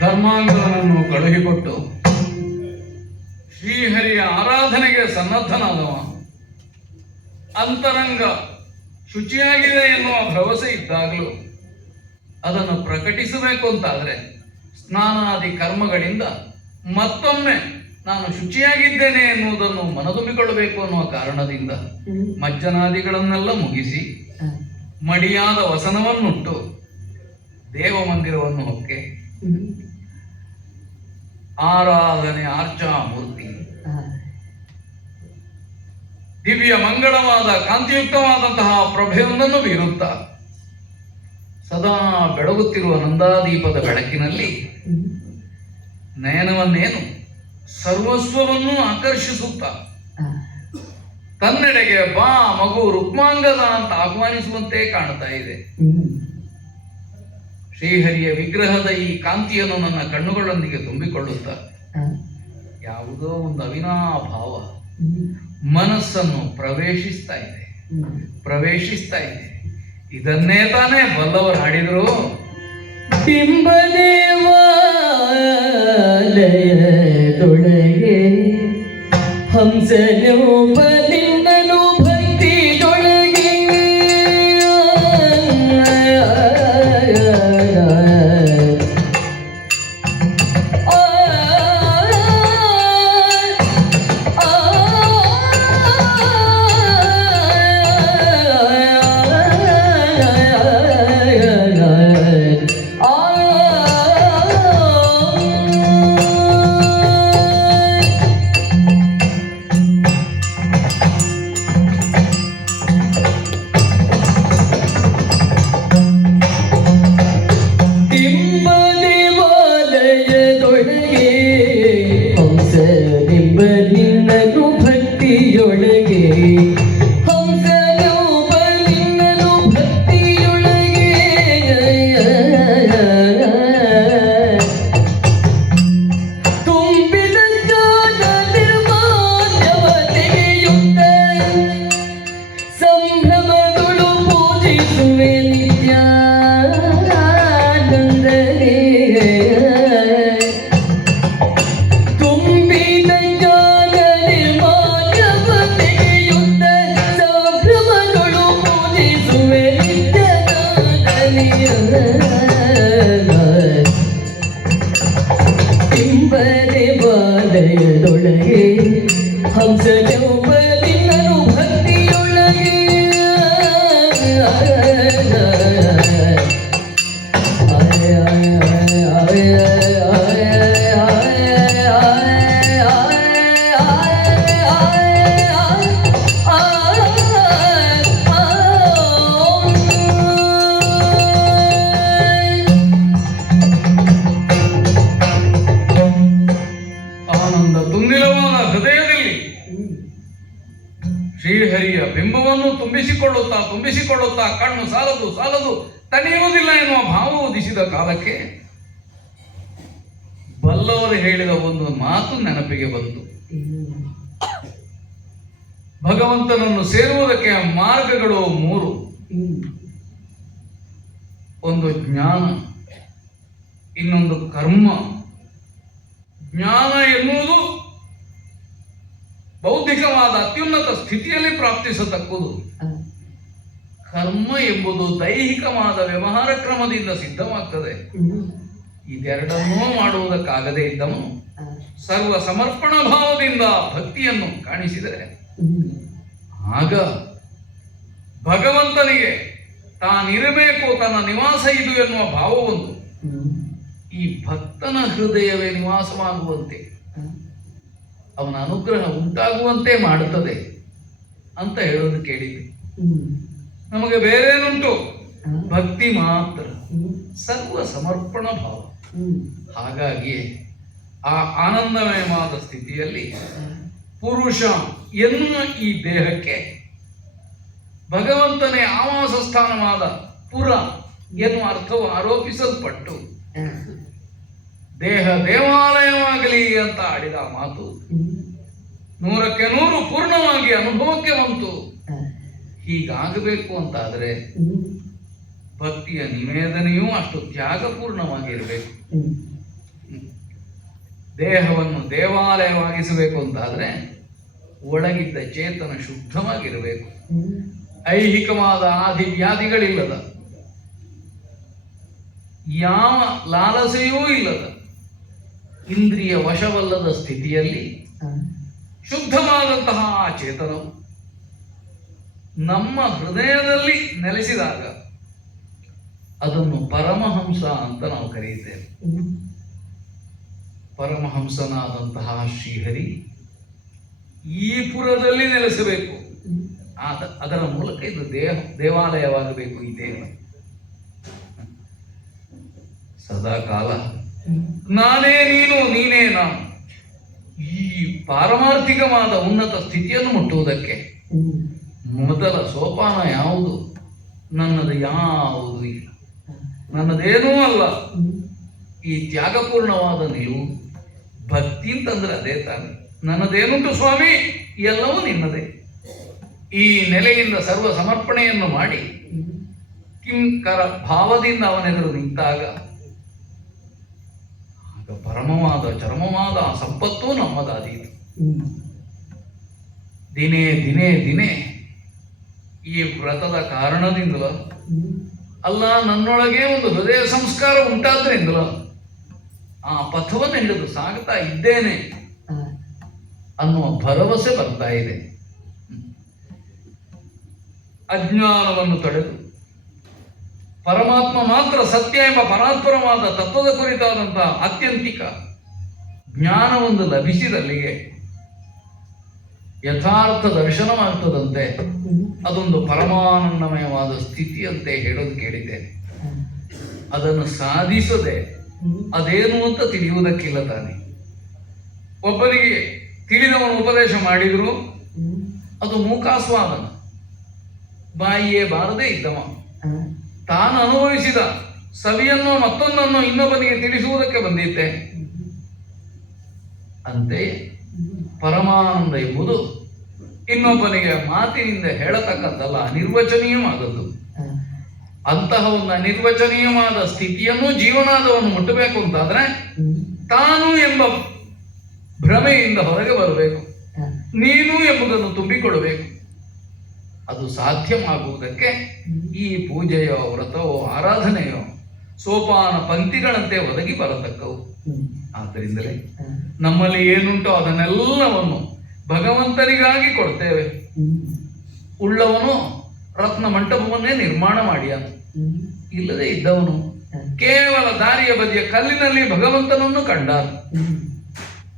ಧರ್ಮಾಂಗನನ್ನು ಕಳುಹಿಕೊಟ್ಟು ಶ್ರೀಹರಿಯ ಆರಾಧನೆಗೆ ಸನ್ನದ್ಧನಾದವ. ಅಂತರಂಗ ಶುಚಿಯಾಗಿದೆ ಎನ್ನುವ ಭರವಸೆ ಇದ್ದಾಗಲೂ ಅದನ್ನು ಪ್ರಕಟಿಸಬೇಕು ಅಂತಾದರೆ ಸ್ನಾನಾದಿ ಕರ್ಮಗಳಿಂದ ಮತ್ತೊಮ್ಮೆ ನಾನು ಶುಚಿಯಾಗಿದ್ದೇನೆ ಎನ್ನುವುದನ್ನು ಮನತುಂಬಿಕೊಳ್ಳಬೇಕು ಅನ್ನುವ ಕಾರಣದಿಂದ ಮಜ್ಜನಾದಿಗಳನ್ನೆಲ್ಲ ಮುಗಿಸಿ ಮಡಿಯಾದ ವಸನವನ್ನುಟ್ಟು ದೇವ ಮಂದಿರವನ್ನು ಹೊಕ್ಕೆ ಆರಾಧನೆ ಆರ್ಚಾ ಮೂರ್ತಿ ದಿವ್ಯ ಮಂಗಳವಾದ ಕಾಂತಿಯುಕ್ತವಾದಂತಹ ಪ್ರಭೆಯೊಂದನ್ನು ಬೀರುತ್ತಾ ಸದಾ ಬೆಳಗುತ್ತಿರುವ ನಂದಾದೀಪದ ಬೆಳಕಿನಲ್ಲಿ ನಯನವನ್ನೇನು ಸರ್ವಸ್ವವನ್ನು ಆಕರ್ಷಿಸುತ್ತಾ ತನ್ನೆಡೆಗೆ ಬಾ ಮಗು ರುಕ್ಮಾಂಗದ ಅಂತ ಆಹ್ವಾನಿಸುವಂತೆ ಕಾಣ್ತಾ ಇದೆ. ಶ್ರೀಹರಿಯ ವಿಗ್ರಹದ ಈ ಕಾಂತಿಯನ್ನು ನನ್ನ ಕಣ್ಣುಗಳೊಂದಿಗೆ ತುಂಬಿಕೊಳ್ಳುತ್ತಾ ಯಾವುದೋ ಒಂದು ಅವಿನಾಭಾವ ಮನಸ್ಸನ್ನು ಪ್ರವೇಶಿಸ್ತಾ ಇದೆ. ಇದನ್ನೇ ತಾನೇ ಬಲ್ಲವರು ಹಾಡಿದರು. ಬಿಂಬದೇವಾಲಯದೊಳಗೆ ಹಂಸನೋಪದಿಂದಲೂ ಭಕ್ತಿಯೊಳಗೆ ಬಿಂಬದೇವಾಲಯದೊಳಗೆ ಹಂಸನೋಪದಿಂದಲೂ ಭಕ್ತಿಯೊಳಗೆ ಶ್ರೀಹರಿಯ ಬಿಂಬವನ್ನು ತುಂಬಿಸಿಕೊಳ್ಳುತ್ತಾ ಕಣ್ಣು ಸಾಲದು ತಣಿಯುವುದಿಲ್ಲ ಎನ್ನುವ ಭಾವ ಉದಿಸಿದ ಕಾಲಕ್ಕೆ ಬಲ್ಲವರು ಹೇಳಿದ ಒಂದು ಮಾತು ನೆನಪಿಗೆ ಬಂತು. ಭಗವಂತನನ್ನು ಸೇರುವುದಕ್ಕೆ ಮಾರ್ಗಗಳು 3. ಒಂದು ಜ್ಞಾನ, ಇನ್ನೊಂದು ಕರ್ಮ. ಜ್ಞಾನ ಎನ್ನುವುದು ಬೌದ್ಧಿಕವಾದ ಅತ್ಯುನ್ನತ ಸ್ಥಿತಿಯಲ್ಲಿ ಪ್ರಾಪ್ತಿಸತಕ್ಕುದು. ಕರ್ಮ ಎಂಬುದು ದೈಹಿಕವಾದ ವ್ಯವಹಾರ ಕ್ರಮದಿಂದ ಸಿದ್ಧವಾಗ್ತದೆ. ಇದೆರಡನ್ನೂ ಮಾಡುವುದಕ್ಕಾಗದೇ ಇದ್ದವನು ಸರ್ವ ಸಮರ್ಪಣ ಭಾವದಿಂದ ಭಕ್ತಿಯನ್ನು ಕಾಣಿಸಿದರೆ ಆಗ ಭಗವಂತನಿಗೆ ತಾನಿರಬೇಕು, ತನ್ನ ನಿವಾಸ ಇದು ಎನ್ನುವ ಭಾವವೊಂದು ಈ ಭಕ್ತನ ಹೃದಯವೇ ನಿವಾಸವಾಗುವಂತೆ, ಅವನ ಅನುಗ್ರಹ ಉಂಟಾಗುವಂತೆ ಮಾಡುತ್ತದೆ ಅಂತ ಹೇಳೋದು ಕೇಳಿದೆ. ನಮಗೆ ಬೇರೇನುಂಟು? ಹಾ. ಭಕ್ತಿ ಮಾತ್ರ, ಹ್ಮ್. ಸರ್ವ ಸಮರ್ಪಣ ಭಾವ. ಹ್ಮ್. ಹಾಗಾಗಿ ಆ ಆನಂದಮಯವಾದ ಸ್ಥಿತಿಯಲ್ಲಿ ಪುರುಷ ಎನ್ನುವ ಈ ದೇಹಕ್ಕೆ ಭಗವಂತನೇ ಆವಾಸ ಸ್ಥಾನವಾದ ಪುರ ಎನ್ನುವ ಅರ್ಥವು ಆರೋಪಿಸಲ್ಪಟ್ಟು ಹಾ. ದೇಹ ದೇವಾಲಯವಾಗಲಿ ಅಂತ ಆಡಿದ ಮಾತು ಹ್ಮ್. 100ಕ್ಕೆ 100 ಪೂರ್ಣವಾಗಿ ಅನುಭವಕ್ಕೆ ಬಂತು. ಹಾ. ಹೀಗಾಗಬೇಕು ಅಂತಾದರೆ ಹ್ಮ್. ಭಕ್ತಿಯ ನಿವೇದನೆಯೂ ಅಷ್ಟು ತ್ಯಾಗಪೂರ್ಣವಾಗಿರಬೇಕು. ಹ್ಮ್. ದೇಹವನ್ನು ದೇವಾಲಯವಾಗಿಸಬೇಕು ಅಂತಾದರೆ ಒಳಗಿದ್ದ ಚೇತನ ಶುದ್ಧವಾಗಿರಬೇಕು. ಹ್ಮ್. ಐಹಿಕವಾದ ಆದಿ ವ್ಯಾಧಿಗಳಿಲ್ಲದ, ಯಾವ ಲಾಲಸೆಯೂ ಇಲ್ಲದ, ಇಂದ್ರಿಯ ವಶವಲ್ಲದ ಸ್ಥಿತಿಯಲ್ಲಿ ಹಾ. ಶುದ್ಧವಾದಂತಹ ಆ ಚೇತನವು ನಮ್ಮ ಹೃದಯದಲ್ಲಿ ನೆಲೆಸಿದಾಗ ಅದನ್ನು ಪರಮಹಂಸ ಅಂತ ನಾವು ಕರೆಯುತ್ತೇವೆ. ಹ್ಮ್. ಪರಮಹಂಸನಾದಂತಹ ಶ್ರೀಹರಿ ಈ ಪುರದಲ್ಲಿ ನೆಲೆಸಬೇಕು. ಹ್ಮ್. ಅದರ ಮೂಲಕ ಇದು ದೇವಾಲಯವಾಗಬೇಕು. ಈ ದೇಹ ಸದಾ ಕಾಲ ಹ್ಮ್. ನಾನೇ ನೀನು, ನೀನೇ ನಾನು, ಈ ಪಾರಮಾರ್ಥಿಕವಾದ ಉನ್ನತ ಸ್ಥಿತಿಯನ್ನು ಮುಟ್ಟುವುದಕ್ಕೆ ಹ್ಮ್. ಮೊದಲ ಸೋಪಾನ ಯಾವುದು? ನನ್ನದು ಯಾವುದು ಇಲ್ಲ, ಹಾ. ನನ್ನದೇನೂ ಅಲ್ಲ. ಹ್ಮ್. ಈ ತ್ಯಾಗಪೂರ್ಣವಾದ ನಿಲುವು ಭಕ್ತಿ ಅಂತಂದ್ರೆ ಅದೇ ತಾನೆ. ನನ್ನದೇನುಂಟು ಸ್ವಾಮಿ, ಎಲ್ಲವೂ ನಿನ್ನದೇ. ಈ ನೆಲೆಯಿಂದ ಸರ್ವ ಸಮರ್ಪಣೆಯನ್ನು ಮಾಡಿ ಹ್ಮ್. ಕಿಂಕರ ಭಾವದಿಂದ ಅವನೆದುರು ನಿಂತಾಗ ಆಗ ಪರಮವಾದ ಚರಮವಾದ ಆ ಸಂಪತ್ತೂ ನಮ್ಮದಾದೀತು. ಹ್ಮ್. ದಿನೇ ದಿನೇ ದಿನೇ ಈ ವ್ರತದ ಕಾರಣದಿಂದಲೋ ಹ್ಮ್. ಅಲ್ಲ, ನನ್ನೊಳಗೆ ಒಂದು ಹೃದಯ ಸಂಸ್ಕಾರ ಉಂಟಾದ್ರಿಂದಲೋ ಆ ಪಥವನ್ನು ಹಿಡಿದು ಸಾಗ್ತಾ ಇದ್ದೇನೆ ಹಾ. ಅನ್ನುವ ಭರವಸೆ ಬರ್ತಾ ಇದೆ. ಅಜ್ಞಾನವನ್ನು ತೊಡೆದು ಪರಮಾತ್ಮ ಮಾತ್ರ ಸತ್ಯ ಎಂಬ ಪರಾತ್ಪರವಾದ ತತ್ವದ ಕುರಿತಾದಂತಹ ಆತ್ಯಂತಿಕ ಜ್ಞಾನವೊಂದು ಲಭಿಸಿದಲ್ಲಿಗೆ ಯಥಾರ್ಥ ದರ್ಶನವಾಗ್ತದಂತೆ. ಹ್ಮ್. ಅದೊಂದು ಪರಮಾನಂದಮಯವಾದ ಸ್ಥಿತಿಯಂತೆ ಹೇಳೋದು ಕೇಳಿದ್ದೇನೆ. ಹಾ. ಅದನ್ನು ಸಾಧಿಸದೆ ಹ್ಮ್. ಅದೇನು ಅಂತ ತಿಳಿಯುವುದಕ್ಕಿಲ್ಲ ತಾನೆ. ಒಬ್ಬನಿಗೆ ತಿಳಿದವನು ಉಪದೇಶ ಮಾಡಿದ್ರು, ಹ್ಮ್. ಅದು ಮೂಕಾಸ್ವಾದನ, ಬಾಯಿಯೇ ಬಾರದೇ ಇದ್ದವ. ಹಾ. ತಾನು ಅನುಭವಿಸಿದ ಸವಿಯನ್ನೋ ಮತ್ತೊಂದನ್ನು ಇನ್ನೊಬ್ಬನಿಗೆ ತಿಳಿಸುವುದಕ್ಕೆ ಬಂದಿತ್ತೆ. ಅಂತೆಯೇ ಹ್ಮ್. ಪರಮಾನಂದ ಎಂಬುದು ಇನ್ನೊಬ್ಬನಿಗೆ ಮಾತಿನಿಂದ ಹೇಳತಕ್ಕದ್ದಲ್ಲ, ಅನಿರ್ವಚನೀಯವಾದದ್ದು. ಹಾ. ಅಂತಹ ಒಂದು ಅನಿರ್ವಚನೀಯವಾದ ಸ್ಥಿತಿಯನ್ನು ಜೀವನಾದವನ್ನು ಮುಟ್ಟಬೇಕು ಅಂತಾದ್ರೆ ಹ್ಮ್. ತಾನು ಎಂಬ ಭ್ರಮೆಯಿಂದ ಹೊರಗೆ ಬರಬೇಕು, ಹಾ. ನೀನು ಎಂಬುದನ್ನು ತುಂಬಿಕೊಡಬೇಕು. ಅದು ಸಾಧ್ಯವಾಗುವುದಕ್ಕೆ ಈ ಪೂಜೆಯೋ ವ್ರತವೋ ಆರಾಧನೆಯೋ ಸೋಪಾನ ಪಂಕ್ತಿಗಳಂತೆ ಒದಗಿ ಬರತಕ್ಕವು. ಹ್ಮ್. ಆದ್ದರಿಂದಲೇ ಹಾ. ನಮ್ಮಲ್ಲಿ ಏನುಂಟೋ ಅದನ್ನೆಲ್ಲವನ್ನು ಭಗವಂತನಿಗಾಗಿ ಕೊಡ್ತೇವೆ. ಹ್ಮ್. ಉಳ್ಳವನು ರತ್ನ ಮಂಟಪವನ್ನೇ ನಿರ್ಮಾಣ ಮಾಡಿಯಾನು. ಹ್ಮ್. ಇಲ್ಲದೆ ಇದ್ದವನು ಹಾ. ಕೇವಲ ದಾರಿಯ ಬದಿಯ ಕಲ್ಲಿನಲ್ಲಿ ಭಗವಂತನನ್ನು ಕಂಡಾನು. ಹ್ಮ್.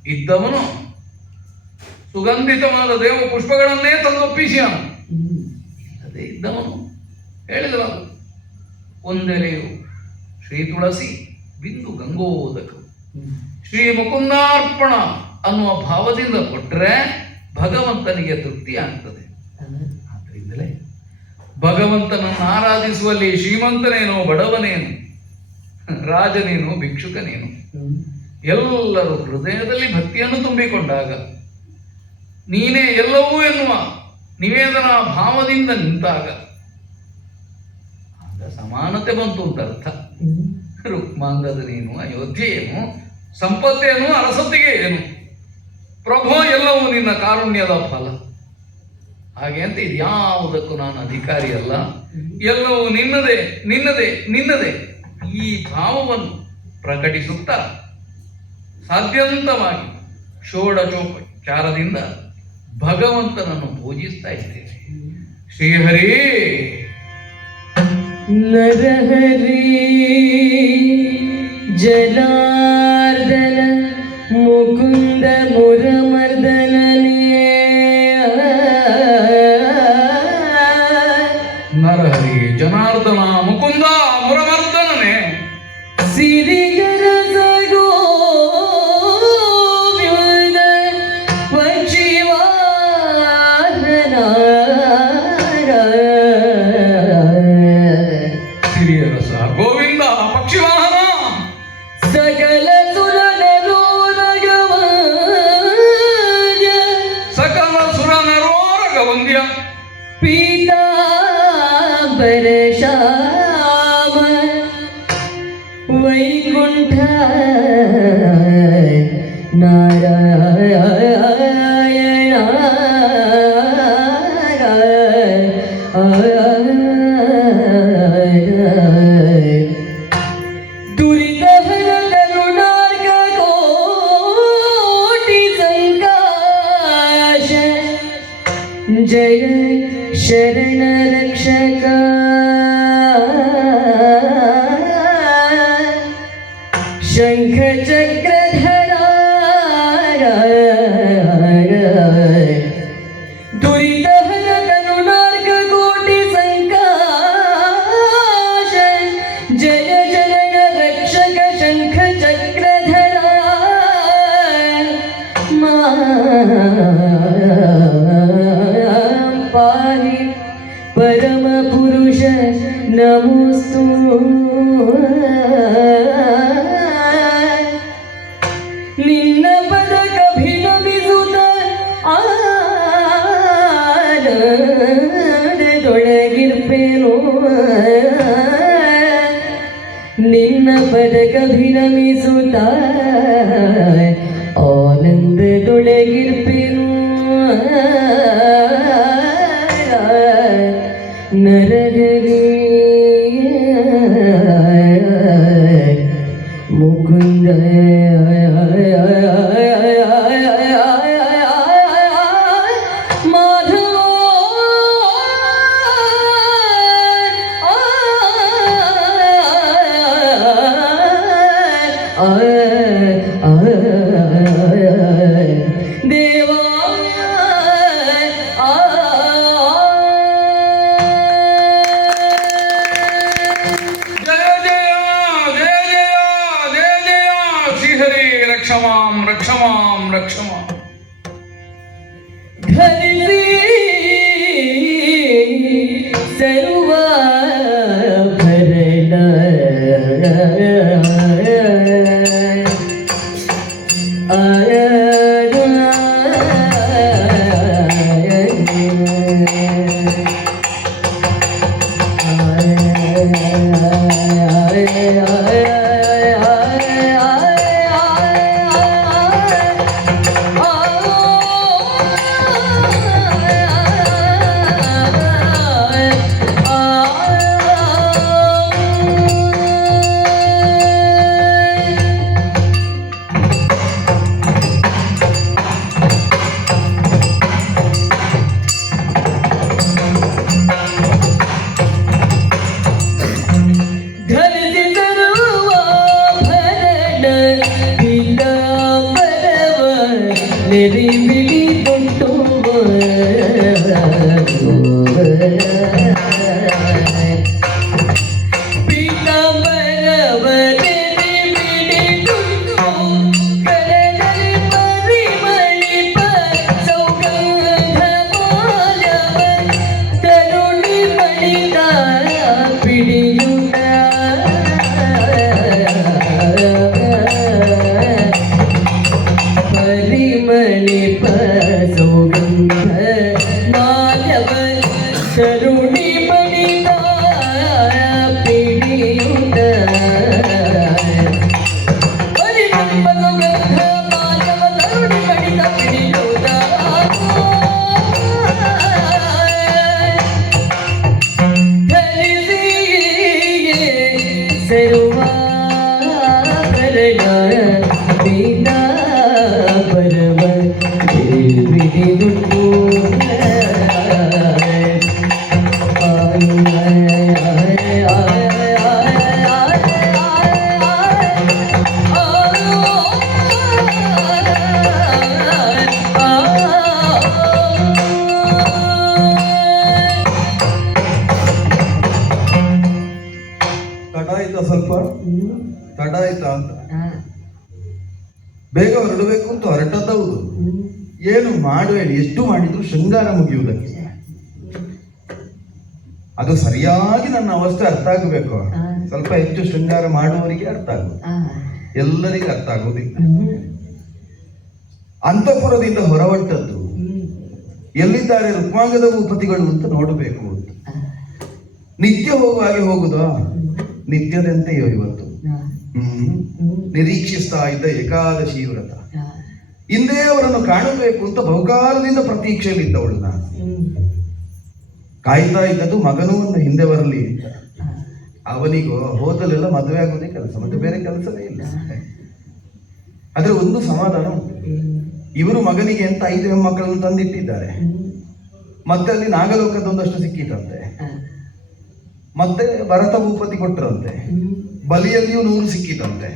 ಇದ್ದವನು ಸುಗಂಧಿತವಾದ ದೇವ ಪುಷ್ಪಗಳನ್ನೇ ತಂದೊಪ್ಪಿಸಿಯಾನು. ಹ್ಮ್. ಇಲ್ಲದೆ ಇದ್ದವನು ಹೇಳಿದವ ಒಂದೆಲೆಯು ಶ್ರೀ ತುಳಸಿ ಬಿಂದು ಗಂಗೋದಕ ಹ್ಮ್. ಶ್ರೀ ಮುಕುಂದಾರ್ಪಣ ಅನ್ನುವ ಭಾವದಿಂದ ಕೊಟ್ಟರೆ ಭಗವಂತನಿಗೆ ತೃಪ್ತಿ ಆಗ್ತದೆ. ಹಾ. ಆದ್ದರಿಂದಲೇ ಭಗವಂತನನ್ನು ಆರಾಧಿಸುವಲ್ಲಿ ಶ್ರೀಮಂತನೇನೋ ಬಡವನೇನು, ರಾಜನೇನು ಭಿಕ್ಷುಕನೇನು, ಹ್ಮ್. ಎಲ್ಲರೂ ಹೃದಯದಲ್ಲಿ ಭಕ್ತಿಯನ್ನು ತುಂಬಿಕೊಂಡಾಗ, ನೀನೇ ಎಲ್ಲವೂ ಎನ್ನುವ ನಿವೇದನಾ ಭಾವದಿಂದ ನಿಂತಾಗ ಆಗ ಸಮಾನತೆ ಬಂತು ಅಂತ ಅರ್ಥ. ಹ್ಮ್. ರುಕ್ಮಾಂಗದನೇನು, ಅಯೋಧ್ಯೆ ಏನು, ಸಂಪತ್ತೇನು, ಅರಸತ್ತಿಗೆ ಏನು, ಪ್ರಭೋ ಎಲ್ಲವೂ ನಿನ್ನ ಕಾರುಣ್ಯದ ಫಲ. ಹಾಗೆ ಅಂತ ಇದು ಯಾವುದಕ್ಕೂ ನಾನು ಅಧಿಕಾರಿ ಅಲ್ಲ, ಎಲ್ಲವೂ ನಿನ್ನದೇ ನಿನ್ನದೇ ನಿನ್ನದೇ ಈ ಭಾವವನ್ನು ಪ್ರಕಟಿಸುತ್ತಾ ಸಾಧ್ಯಂತವಾಗಿ ಷೋಡಶೋಪಚಾರದಿಂದ ಭಗವಂತನನ್ನು ಪೂಜಿಸ್ತಾ ಇದ್ದೇವೆ. ಶ್ರೀಹರಿ ನರಹರಿ ಜನಾರ್ದನ ಮುಕುಂದ ಮುರಮರ್ದನನೇ ನರಹರಿ ಜನಾರ್ದನ ಮುಕುಂದ ಮುರಮರ್ದನನೇ. ಸಿರಿಗರಸ ಗೋವಿಂದ ಪಕ್ಷಿವಾಹನ ಸಿರಿಯರಸ ಗೋವಿಂದ ಪಕ್ಷಿವಾಹನ ಸಕಲ ಸುರನರೋರಗವಂದ್ಯ ಸಕಲ ಸುರನರೋರಗವಂದ್ಯ ಪೀತಾಂಬರ ಶ್ಯಾಮ ವೈಕುಂಠ ನಾರಾಯಣ ದುರಿತಹರ ಕರುಣಾರ್ಕ ಕೋಟಿ ಸಂಕಾಶ ಜಯ ಶರಣ ರಕ್ಷಕ ಶಂಖ ಚಕ್ರಧರ ದುರಿತಹರ ಕರುಣಾರ್ಕ ಕೋಟಿ ಸಂಕಾಶ ಜಯ ಶರಣ ರಕ್ಷಕ ಶಂಖ ಚಕ್ರಧರ ಪಾಹಿ ಪರಮ ಪುರುಷ ನಮೋಸ್ತು ನಿನ್ನ ಪದಕಭಿನಮಿಸುತ್ತ ಆನಂದದೊಳಗಿರ್ಪೇನು ನಿನ್ನ ಪದಕಭಿನಮಿಸುತ್ತ ಆನಂದದೊಳಗಿರ್ಪೇನು ನರಹರಿ ಮುಕುಂದ ಮಾಧವ ದೇವಾ ರಕ್ಷಮಾಂ ರಕ್ಷಮಾಂ ರಕ್ಷಮಾಂ. ಧರಿಸಿ ಸರ್ವಾಭರಣ मेरी मिली तो पीता बरवरे मिली तो करनल परिमणि पर सौगंध मालव तरुणी मणिका पिडियुटा परिमणि सौगंध माधव तरुणी मणिका पिडियुट परिमणि सौगंध माधव तरुणी मणिका पिडियुट धरिसी सर्वा पीता परम विधि दुटू ಆಯ್ತಾ? ಸ್ವಲ್ಪ ತಡ ಆಯ್ತಾ ಅಂತ. ಬೇಗ ಹೊರಡಬೇಕು ಅಂತ ಹೊರಟದ್ದೌದು. ಏನು ಮಾಡಬೇಡಿ, ಎಷ್ಟು ಮಾಡಿದ್ರು ಶೃಂಗಾರ ಮುಗಿಯುವುದಕ್ಕೆ. ಅದು ಸರಿಯಾಗಿ ನನ್ನ ಅವಸ್ಥೆ ಅರ್ಥ ಆಗಬೇಕು. ಸ್ವಲ್ಪ ಹೆಚ್ಚು ಶೃಂಗಾರ ಮಾಡುವವರಿಗೆ ಅರ್ಥ ಆಗುವುದು, ಎಲ್ಲರಿಗೂ ಅರ್ಥ ಆಗುವುದಿಲ್ಲ. ಅಂತಃಪುರದಿಂದ ಹೊರಹೊಟ್ಟದ್ದು ಎಲ್ಲಿದ್ದಾರೆ ರುಕ್ಮಾಂಗದ ಭೂಪತಿಗಳು ಅಂತ ನೋಡಬೇಕು ಅಂತ. ನಿತ್ಯ ಹೋಗುವ ಹಾಗೆ ಹೋಗುದಾ? ನಿತ್ಯದಂತೆಯೋ ಇವತ್ತು ನಿರೀಕ್ಷಿಸ್ತಾ ಇದ್ದ ಏಕಾದಶಿ ವ್ರತ. ಹಿಂದೆ ಅವರನ್ನು ಕಾಣಬೇಕು ಅಂತ ಬಹುಕಾಲದಿಂದ ಪ್ರತೀಕ್ಷೆಯಲ್ಲಿದ್ದವಳು ನಾನು. ಕಾಯ್ತಾ ಇದ್ದದ್ದು ಮಗನೂ ಒಂದು ಹಿಂದೆ ಬರಲಿ ಅಂತ. ಅವನಿಗೂ ಹೋದಲೆಲ್ಲ ಮದುವೆ ಆಗೋದೇ ಕೆಲಸ, ಮತ್ತೆ ಬೇರೆ ಕೆಲಸವೇ ಇಲ್ಲ. ಆದ್ರೆ ಒಂದು ಸಮಾಧಾನ ಉಂಟು, ಇವರು ಮಗನಿಗೆ ಅಂತ 5 ಹೆಣ್ಮಕ್ಕಳನ್ನು ತಂದಿಟ್ಟಿದ್ದಾರೆ. ಮತ್ತೆ ಅಲ್ಲಿ ನಾಗಲೋಕದ ಒಂದಷ್ಟು ಸಿಕ್ಕಿತಂತೆ, ಮತ್ತೆ ಭರತ ಭೂಪತಿ ಕೊಟ್ಟರಂತೆ, ಬಲಿಯಲ್ಲಿಯೂ 100 ಸಿಕ್ಕಿತಂತೆ.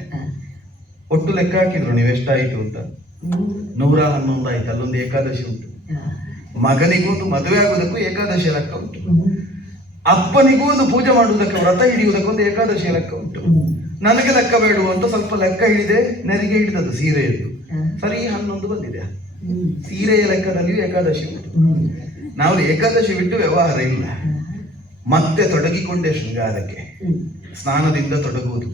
ಒಟ್ಟು ಲೆಕ್ಕ ಹಾಕಿದ್ರು ನೀವು ಎಷ್ಟಾಯಿತು ಅಂತ. 111 ಆಯ್ತು. ಅಲ್ಲೊಂದು ಏಕಾದಶಿ ಉಂಟು. ಮಗನಿಗೂ ಒಂದು ಮದುವೆ ಆಗುವುದಕ್ಕೂ ಏಕಾದಶಿ ಲೆಕ್ಕ ಉಂಟು, ಅಪ್ಪನಿಗೂ ಒಂದು ಪೂಜೆ ಮಾಡುವುದಕ್ಕೆ ವ್ರತ ಹಿಡಿಯುವುದಕ್ಕೊಂದು ಏಕಾದಶಿ ಲೆಕ್ಕ ಉಂಟು. ನನಗೆ ಲೆಕ್ಕ ಬೇಡುವ ಅಂತ ಸ್ವಲ್ಪ ಲೆಕ್ಕ ಹಿಡಿದೆ, ನೆರಿಗೆ ಹಿಡಿದದ್ದು ಸೀರೆಯದ್ದು. ಸರಿ 11 ಬಂದಿದೆ. ಸೀರೆಯ ಲೆಕ್ಕದಲ್ಲಿಯೂ ಏಕಾದಶಿ ಉಂಟು. ನಾವು ಏಕಾದಶಿ ಬಿಟ್ಟು ವ್ಯವಹಾರ ಇಲ್ಲ. ಮತ್ತೆ ತೊಡಗಿಕೊಂಡೆ ಶೃಂಗಾರಕ್ಕೆ. ಸ್ನಾನದಿಂದ ತೊಡಗುವುದು.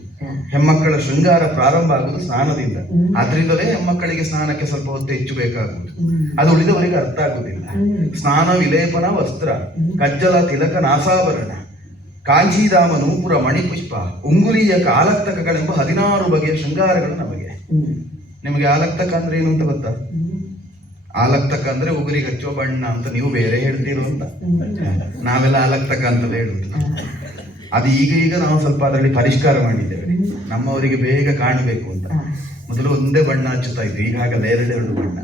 ಹೆಮ್ಮಕ್ಕಳ ಶೃಂಗಾರ ಪ್ರಾರಂಭ ಆಗುವುದು ಸ್ನಾನದಿಂದ. ಆದ್ರಿಂದಲೇ ಹೆಮ್ಮಕ್ಕಳಿಗೆ ಸ್ನಾನಕ್ಕೆ ಸ್ವಲ್ಪ ಹೊತ್ತು ಹೆಚ್ಚು ಬೇಕಾಗುವುದು. ಅದು ಉಳಿದವರಿಗೆ ಅರ್ಥ ಆಗುವುದಿಲ್ಲ. ಸ್ನಾನ, ವಿಲೇಪನ, ವಸ್ತ್ರ, ಕಜ್ಜಲ, ತಿಲಕ, ನಾಸಾಭರಣ, ಕಾಂಚೀಧಾಮ, ನೂಪುರ, ಮಣಿಪುಷ್ಪ, ಉಂಗುಲಿಯ ಆಲಕ್ತಕಗಳೆಂಬ 16 ಬಗೆಯ ಶೃಂಗಾರಗಳು ನಮಗೆ. ನಿಮಗೆ ಆಲಕ್ತಕ ಅಂದ್ರೆ ಏನು ಅಂತ ಗೊತ್ತಾ? ಆಲಕ್ತಕ ಅಂದ್ರೆ ಉಗುರಿಗೆ ಹಚ್ಚುವ ಬಣ್ಣ ಅಂತ ನೀವು ಬೇರೆ ಹೇಳ್ತೀರೋ ಅಂತ. ನಾವೆಲ್ಲ ಆಲಕ್ತಕ ಅಂತಲೇ ಹೇಳುದು. ಅದು ಈಗ ನಾವು ಸ್ವಲ್ಪ ಅದರಲ್ಲಿ ಪರಿಷ್ಕಾರ ಮಾಡಿದ್ದೇವೆ, ನಮ್ಮವರಿಗೆ ಬೇಗ ಕಾಣಬೇಕು ಅಂತ. ಮೊದಲು ಒಂದೇ ಬಣ್ಣ ಹಚ್ಚುತ್ತಾ ಇದ್ವಿ, ಈಗ ಹಾಗಲ್ಲ, 2 ಬಣ್ಣ.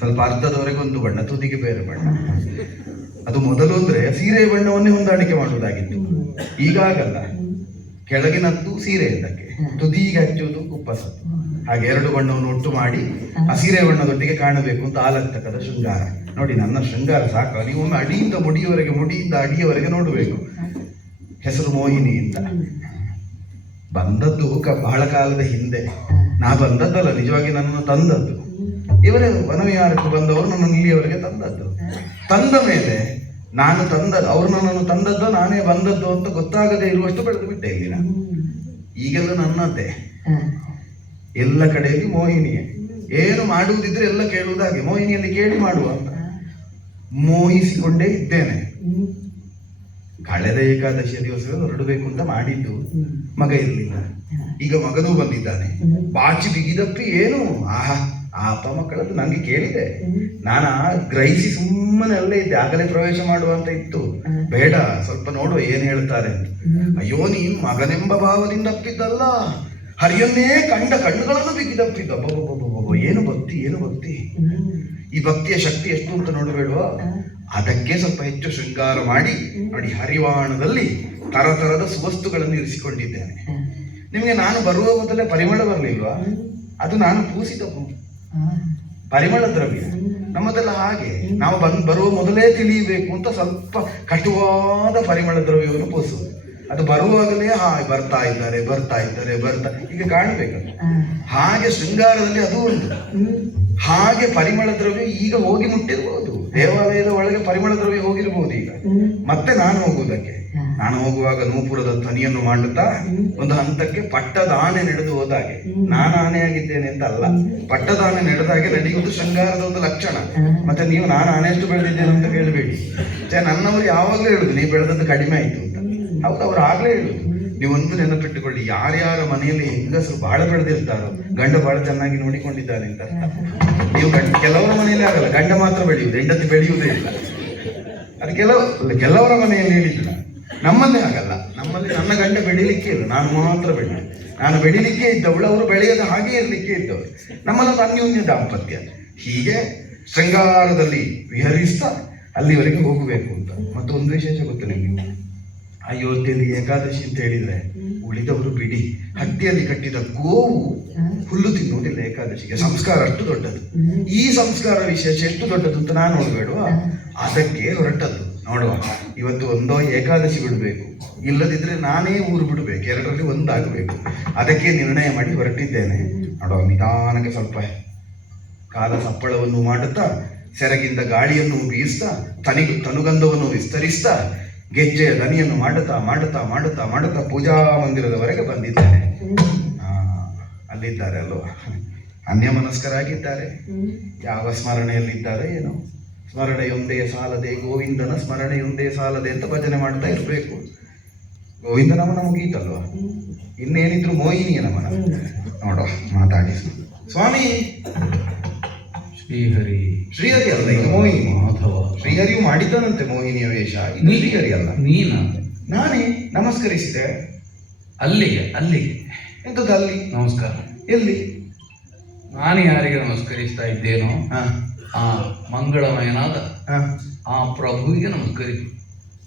ಸ್ವಲ್ಪ ಅರ್ಧದವರೆಗೆ ಒಂದು ಬಣ್ಣ, ತುದಿಗೆ ಬೇರೆ ಬಣ್ಣ. ಅದು ಮೊದಲು ಅಂದ್ರೆ ಸೀರೆ ಬಣ್ಣವನ್ನೇ ಹೊಂದಾಣಿಕೆ ಮಾಡುವುದಾಗಿತ್ತು. ಈಗ ಆಗಲ್ಲ, ಕೆಳಗಿನದ್ದು ಸೀರೆ ಇದ್ದಕ್ಕೆ, ತುದಿಗೆ ಹಚ್ಚುವುದು ಕುಪ್ಪಸದ್ದು. ಹಾಗೆ 2 ಬಣ್ಣವನ್ನು ಒಟ್ಟು ಮಾಡಿ ಆ ಸೀರೆ ಬಣ್ಣದೊಟ್ಟಿಗೆ ಕಾಣಬೇಕು ಅಂತ ಆಲಕ್ತಕದ ಶೃಂಗಾರ. ನೋಡಿ, ನನ್ನ ಶೃಂಗಾರ ಸಾಕು. ನೀವು ಒಮ್ಮೆ ಅಡಿಯಿಂದ ಮುಡಿಯವರೆಗೆ, ಮುಡಿಯಿಂದ ಅಡಿಯವರೆಗೆ ನೋಡಬೇಕು. ಹೆಸರು ಮೋಹಿನಿ ಅಂತ. ಬಂದದ್ದು ಬಹಳ ಕಾಲದ ಹಿಂದೆ. ನಾ ಬಂದದ್ದಲ್ಲ, ನಿಜವಾಗಿ ನನ್ನನ್ನು ತಂದದ್ದು ಇವರೇ. ವನವಿಹಾರಕ್ಕೆ ಬಂದವರು ನನ್ನನ್ನು ಇಲ್ಲಿಯವರೆಗೆ ತಂದದ್ದು. ತಂದ ಮೇಲೆ ನಾನು ಅವರು ನನ್ನನ್ನು ತಂದದ್ದು ನಾನೇ ಬಂದದ್ದು ಅಂತ ಗೊತ್ತಾಗದೆ ಇರುವಷ್ಟು ಬೆಳೆದು ಬಿಟ್ಟೆ ಇಲ್ಲಿ ನಾನು. ಈಗೆಲ್ಲ ನನ್ನದೇ, ಎಲ್ಲ ಕಡೆಯಲ್ಲಿ ಮೋಹಿನಿಯೇ. ಏನು ಮಾಡುವುದಿದ್ರೆ ಎಲ್ಲ ಕೇಳುವುದಾಗೆ ಮೋಹಿನಿಯಲ್ಲಿ ಕೇಳಿ ಮಾಡುವ ಅಂತ ಮೋಹಿಸಿಕೊಂಡೇ ಇದ್ದೇನೆ. ಕಳೆದ ಏಕಾದಶಿಯ ದಿವಸವೇ ಹೊರಡಬೇಕು ಅಂತ ಮಾಡಿದ್ದು, ಮಗ ಇರಲಿಲ್ಲ. ಈಗ ಮಗನೂ ಬಂದಿದ್ದಾನೆ. ಬಾಚಿ ಬಿಗಿದಪ್ಪಿ ಏನು ಆ ಅಪ್ಪ ಮಕ್ಕಳದ್ದು ನನಗೆ ಕೇಳಿದೆ. ನಾನು ಗ್ರಹಿಸಿ ಸುಮ್ಮನೆ ಅಲ್ಲೇ ಇದ್ದೆ. ಆಗಲೇ ಪ್ರವೇಶ ಮಾಡುವ ಅಂತ ಇತ್ತು. ಬೇಡ, ಸ್ವಲ್ಪ ನೋಡುವ ಏನು ಹೇಳ್ತಾರೆ ಅಂತ. ಅಯ್ಯೋ, ನೀನು ಮಗನೆಂಬ ಭಾವದಿಂದ ಅಪ್ಪಿದ್ದಲ್ಲ, ಹರಿಯನ್ನೇ ಕಂಡ ಕಣ್ಣುಗಳನ್ನು ಬಿಗಿದಪ್ಪಿದ್ದ. ಏನು ಭಕ್ತಿ, ಏನು ಭಕ್ತಿ! ಈ ಭಕ್ತಿಯ ಶಕ್ತಿ ಎಷ್ಟು ಅಂತ ನೋಡಬೇಡುವ. ಅದಕ್ಕೆ ಸ್ವಲ್ಪ ಹೆಚ್ಚು ಶೃಂಗಾರ ಮಾಡಿ ನೋಡಿ, ಹರಿವಾಣದಲ್ಲಿ ತರತರದ ಸುವಸ್ತುಗಳನ್ನು ಇರಿಸಿಕೊಂಡಿದ್ದೇನೆ. ನಿಮಗೆ ನಾನು ಬರುವ ಮೊದಲೇ ಪರಿಮಳ ಬರಲಿಲ್ವಾ? ಅದು ನಾನು ಪೂಸಿದ ಪರಿಮಳ ದ್ರವ್ಯ. ನಮ್ಮದೆಲ್ಲ ಹಾಗೆ, ನಾವು ಬರುವ ಮೊದಲೇ ತಿಳಿಯಬೇಕು ಅಂತ ಸ್ವಲ್ಪ ಕಟುವಾದ ಪರಿಮಳ ದ್ರವ್ಯವನ್ನು ಪೂಸುವುದು. ಅದು ಬರುವಾಗಲೇ ಬರ್ತಾ ಇದ್ದಾರೆ ಈಗ ಕಾಣಬೇಕಲ್ಲ. ಹಾಗೆ ಶೃಂಗಾರದಲ್ಲಿ ಅದು ಒಂದು ಹಾಗೆ ಪರಿಮಳ ದ್ರವ್ಯ ಈಗ ಹೋಗಿ ಮುಟ್ಟಿರ್ಬೋದು. ದೇವಾಲಯದ ಒಳಗೆ ಪರಿಮಳ ದ್ರವ್ಯ ಹೋಗಿರ್ಬೋದು. ಈಗ ಮತ್ತೆ ನಾನು ಹೋಗುವಾಗ ನೂಪುರದ ಧ್ವನಿಯನ್ನು ಮಾಡುತ್ತಾ ಒಂದು ಹಂತಕ್ಕೆ ಪಟ್ಟದ ಆನೆ ನಡೆದು ಹೋದಾಗೆ, ನಾನು ಆನೆಯಾಗಿದ್ದೇನೆ ಅಂತ ಅಲ್ಲ, ಪಟ್ಟದ ಆನೆ ನಡೆದಾಗೆ ನಡೆಯುವುದು ಶೃಂಗಾರದ ಒಂದು ಲಕ್ಷಣ. ಮತ್ತೆ ನೀವು ನಾನು ಆನೆಯಷ್ಟು ಬೆಳೆದಿದ್ದೇನೆ ಅಂತ ಕೇಳಬೇಡಿ. ನನ್ನವರು ಯಾವಾಗಲೂ ಹೇಳುದು, ನೀವು ಬೆಳೆದದ್ದು ಕಡಿಮೆ ಆಯ್ತು ಅಂತ. ಹೌದು, ಅವ್ರು ಆಗ್ಲೇ ಹೇಳುದು. ನೀವೊಂದು ನೆನಪಿಟ್ಟುಕೊಳ್ಳಿ, ಯಾರ್ಯಾರ ಮನೆಯಲ್ಲಿ ಹೆಂಗಸರು ಬಹಳ ಬೆಳೆದಿರ್ತಾರೋ ಗಂಡ ಬಹಳ ಚೆನ್ನಾಗಿ ನೋಡಿಕೊಂಡಿದ್ದಾನೆ ಅಂತ ಅರ್ಥ. ನೀವು ಕೆಲವರ ಮನೆಯಲ್ಲಿ ಆಗಲ್ಲ, ಗಂಡ ಮಾತ್ರ ಬೆಳೆಯುವುದು, ಹೆಂಡತಿ ಬೆಳೆಯುವುದೇ ಇಲ್ಲ. ಅದು ಕೆಲವರ ಮನೆಯಲ್ಲಿ ಹೇಳಿಲ್ಲ. ನಮ್ಮಲ್ಲಿ ಆಗಲ್ಲ. ನಮ್ಮಲ್ಲಿ ನನ್ನ ಗಂಡ ಬೆಳಿಲಿಕ್ಕೆ ಇಲ್ಲ, ನಾನು ಮಾತ್ರ ಬೆಳೆಯುವುದು. ನಾನು ಬೆಳಿಲಿಕ್ಕೆ ಇದ್ದವಳು, ಅವರು ಬೆಳೆಯದ ಹಾಗೆ ಇರಲಿಕ್ಕೆ ಇದ್ದವರು. ನಮ್ಮದೊಂದು ಅನ್ಯೋನ್ಯ ದಾಂಪತ್ಯ. ಹೀಗೆ ಶೃಂಗಾರದಲ್ಲಿ ವಿಹರಿಸ್ತಾ ಅಲ್ಲಿವರೆಗೆ ಹೋಗಬೇಕು ಅಂತ. ಮತ್ತು ಒಂದು ವಿಶೇಷ ಗೊತ್ತು ನಿಮಗೆ, ಅಯೋಧ್ಯೆಯಲ್ಲಿ ಏಕಾದಶಿ ಅಂತ ಹೇಳಿದ್ರೆ ಉಳಿದವರು ಬಿಡಿ, ಹಟ್ಟಿಯಲ್ಲಿ ಕಟ್ಟಿದ ಗೋವು ಹುಲ್ಲು ತಿನ್ನುವುದಿಲ್ಲ ಏಕಾದಶಿಗೆ. ಸಂಸ್ಕಾರ ಅಷ್ಟು ದೊಡ್ಡದು. ಈ ಸಂಸ್ಕಾರ ವಿಶೇಷ ಎಷ್ಟು ದೊಡ್ಡದು ಅಂತ ನಾನು ನೋಡಬೇಡುವ. ಅದಕ್ಕೆ ಹೊರಟದ್ದು ನೋಡುವ, ಇವತ್ತು ಒಂದೋ ಏಕಾದಶಿ ಬಿಡಬೇಕು, ಇಲ್ಲದಿದ್ರೆ ನಾನೇ ಊರು ಬಿಡಬೇಕು, ಎರಡರಲ್ಲಿ ಒಂದಾಗಬೇಕು. ಅದಕ್ಕೆ ನಿರ್ಣಯ ಮಾಡಿ ಹೊರಟಿದ್ದೇನೆ. ನೋಡುವ, ನಿಧಾನಕ್ಕೆ ಸ್ವಲ್ಪ ಕಾಲ ಸಪ್ಪಳವನ್ನು ಮಾಡುತ್ತಾ, ಸೆರಗಿಂದ ಗಾಳಿಯನ್ನು ಬೀಸ್ತಾ, ತನುಗಂಧವನ್ನು ವಿಸ್ತರಿಸ್ತಾ, ಗೆಜ್ಜೆಯ ದನಿಯನ್ನು ಮಾಡುತ್ತಾ ಮಾಡುತ್ತಾ ಮಾಡುತ್ತಾ ಮಾಡುತ್ತಾ ಪೂಜಾ ಮಂದಿರದವರೆಗೆ ಬಂದಿದ್ದೇನೆ. ಅಲ್ಲಿದ್ದಾರೆ ಅಲ್ವಾ, ಅನ್ಯಮನಸ್ಕರಾಗಿದ್ದಾರೆ. ಯಾವ ಸ್ಮರಣೆಯಲ್ಲಿದ್ದಾರೆ ಏನೋ. ಸ್ಮರಣೆಯೊಂದೇ ಸಾಲದೆ ಗೋವಿಂದನ ಸ್ಮರಣೆಯೊಂದೇ ಸಾಲದೆ ಅಂತ ಭಜನೆ ಮಾಡ್ತಾ ಇರಬೇಕು. ಗೋವಿಂದ ನಮನ ಮುಗೀತಲ್ವ, ಇನ್ನೇನಿದ್ರು ಮೋಹಿನಿಯ ನಮನ. ನೋಡುವ, ಮಾತಾಡಿ. ಸ್ವಾಮಿ ಶ್ರೀಹರಿ. ಶ್ರೀಹರಿ ಅಲ್ಲ, ಈಗ ಮೋಹಿನಿ. ಶ್ರೀಹರಿಯು ಮಾಡಿದ್ದಾನಂತೆ ಮೋಹಿನಿಯ ವೇಷ. ಇದು ಶ್ರೀಹರಿ ಅಲ್ಲ. ನೀನ? ನಾನೇ ನಮಸ್ಕರಿಸಿದೆ. ಅಲ್ಲಿಗೆ ಎಂತದ್ದು ಅಲ್ಲಿ ನಮಸ್ಕಾರ? ಎಲ್ಲಿ? ನಾನು ಯಾರಿಗೆ ನಮಸ್ಕರಿಸ್ತಾ ಇದ್ದೇನೋ ಆ ಮಂಗಳಮಯನಾದ ಆ ಪ್ರಭುವಿಗೆ ನಮಸ್ಕರಿಸು.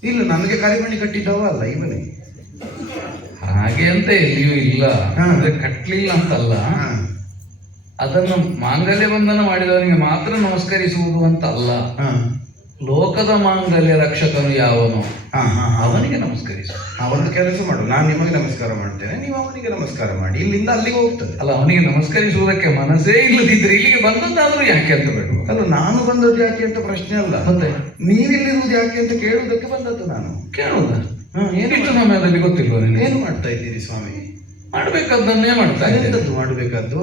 ಇಲ್ಲ, ನನಗೆ ಕರಿಮಣಿ ಕಟ್ಟಿದ್ದವ ಅಲ್ಲ ಇವನೇ. ಹಾಗೆ ಅಂತ ಎಲ್ಲಿಯೂ ಇಲ್ಲ. ಅಂದ್ರೆ ಕಟ್ಲಿಲ್ಲ ಅಂತಲ್ಲ, ಅದನ್ನು ಮಾಂಗಲ್ಯ ಬಂಧನ ಮಾಡಿದವನಿಗೆ ಮಾತ್ರ ನಮಸ್ಕರಿಸುವುದು ಅಂತ ಅಲ್ಲ. ಲೋಕದ ಮಾಂಗಲ್ಯ ರಕ್ಷಕನು ಯಾವನು ಅವನಿಗೆ ನಮಸ್ಕರಿಸು. ಒಂದು ಕೆಲಸ ಮಾಡು, ನಾನು ನಿಮಗೆ ನಮಸ್ಕಾರ ಮಾಡ್ತೇನೆ, ನೀವು ಅವನಿಗೆ ನಮಸ್ಕಾರ ಮಾಡಿ. ಇಲ್ಲಿಂದ ಅಲ್ಲಿಗೆ ಹೋಗ್ತದೆ. ಅಲ್ಲ, ಅವನಿಗೆ ನಮಸ್ಕರಿಸುವುದಕ್ಕೆ ಮನಸ್ಸೇ ಇಲ್ಲದಿದ್ರೆ ಇಲ್ಲಿಗೆ ಬಂದದ್ದಾದ್ರೂ ಯಾಕೆ ಅಂತ ಬೇಡ. ಅಲ್ಲ, ನಾನು ಬಂದದ್ದು ಯಾಕೆ ಅಂತ ಪ್ರಶ್ನೆ ಅಲ್ಲ, ಮತ್ತೆ ನೀವಿಲ್ಲಿರುವುದು ಯಾಕೆ ಅಂತ ಕೇಳುವುದಕ್ಕೆ ಬಂದದ್ದು ನಾನು. ಕೇಳುವುದ? ಎಷ್ಟು ಸಮಯದಲ್ಲಿ ಗೊತ್ತಿಲ್ವ ನೀನು? ಏನು ಮಾಡ್ತಾ ಇದ್ದೀರಿ ಸ್ವಾಮಿ? ಮಾಡ್ಬೇಕಾದ್ದನ್ನೇ ಮಾಡ್ತಾ ಇದ್ದೆ. ಮಾಡಬೇಕಾದ್ದು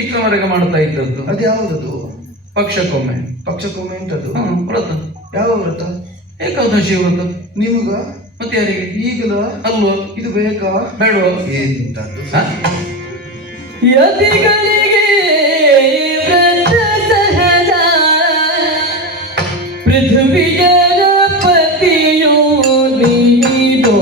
ಇಷ್ಟರವರೆಗೆ ಮಾಡ್ತಾ ಇದ್ದದ್ದು ಅದು ಯಾವುದದು? ಪಕ್ಷಕ್ಕೊಮ್ಮೆ ಎಂತದ್ದು? ವ್ರತ. ಯಾವ ವ್ರತ? ಏಕಾದಶಿ ವ್ರತ. ನಿಮಗ? ಮತ್ತೆ ಯಾರಿಗೆ? ಈಗಲ ಅಲ್ವೋ? ಇದು ಬೇಕಾ ಬೇಡವಾ? ಎಂತದ್ದು? ಯತಿಗಳಿಗೆ ವ್ರತ ಸಹಜ, ಪೃಥ್ವಿಯ ಪತಿಯೋ ನೀನೋ.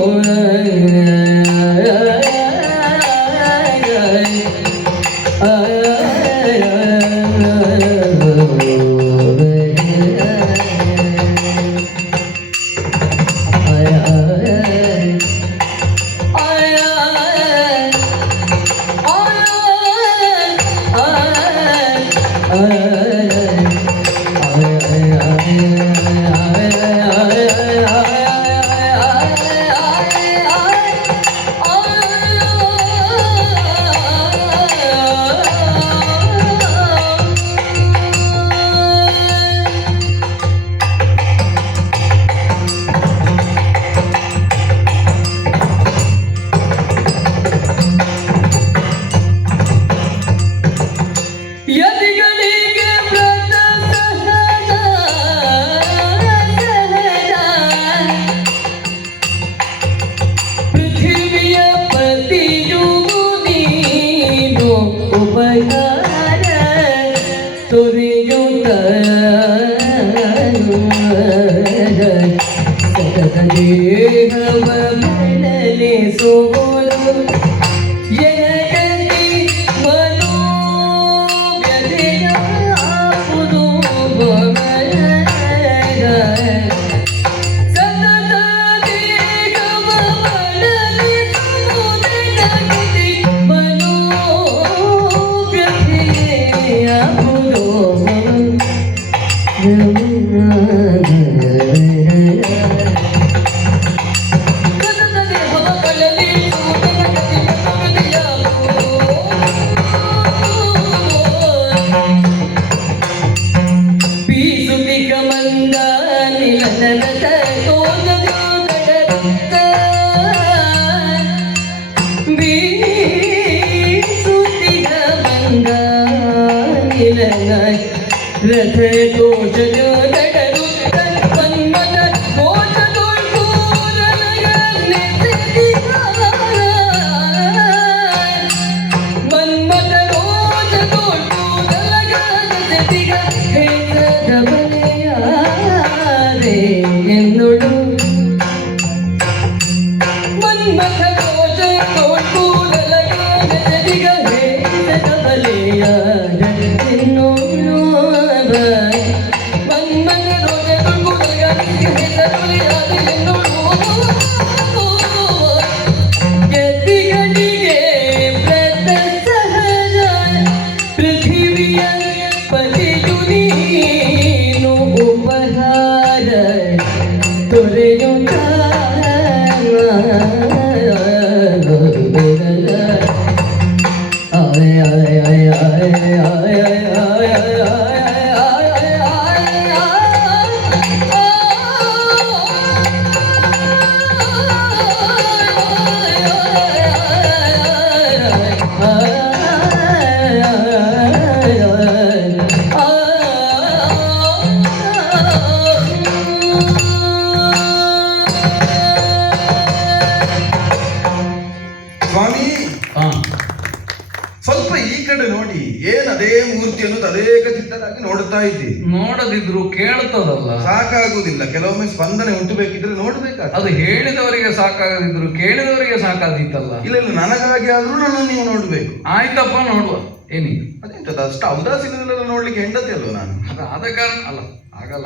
ಅದೇ ಮೂರ್ತಿಯನ್ನು ತದೇಕ ಚಿತ್ತರಾಗಿ ನೋಡ್ತಾ ಇದ್ದೀನಿ. ನೋಡದಿದ್ರು ಕೇಳ್ತದಲ್ಲ. ಸಾಕಾಗುದಿಲ್ಲ, ಕೆಲವೊಮ್ಮೆ ಸ್ಪಂದನೆ ಉಂಟು ಬೇಕಿದ್ರೆ ನೋಡ್ಬೇಕಾಗ್ತದೆ. ಅದು ಹೇಳಿದವರಿಗೆ ಸಾಕಾಗದಿದ್ರು ಕೇಳಿದವರಿಗೆ ಸಾಕಾದೀತಲ್ಲ. ಇಲ್ಲ ಇಲ್ಲ, ನನಗಾಗಿ ಆದ್ರೂ ನನ್ನನ್ನು ನೀವು ನೋಡ್ಬೇಕು. ಆಯ್ತಪ್ಪ ನೋಡುವ, ಏನಿ ಅದೆಂತದ ಅಷ್ಟು ಔದಾಸೀನಗಳೆಲ್ಲ ನೋಡ್ಲಿಕ್ಕೆ ಹೆಂಡತಿ ಅಲ್ವ ನಾನು? ಆದ ಕಾರಣ ಅಲ್ಲ, ಆಗಲ್ಲ.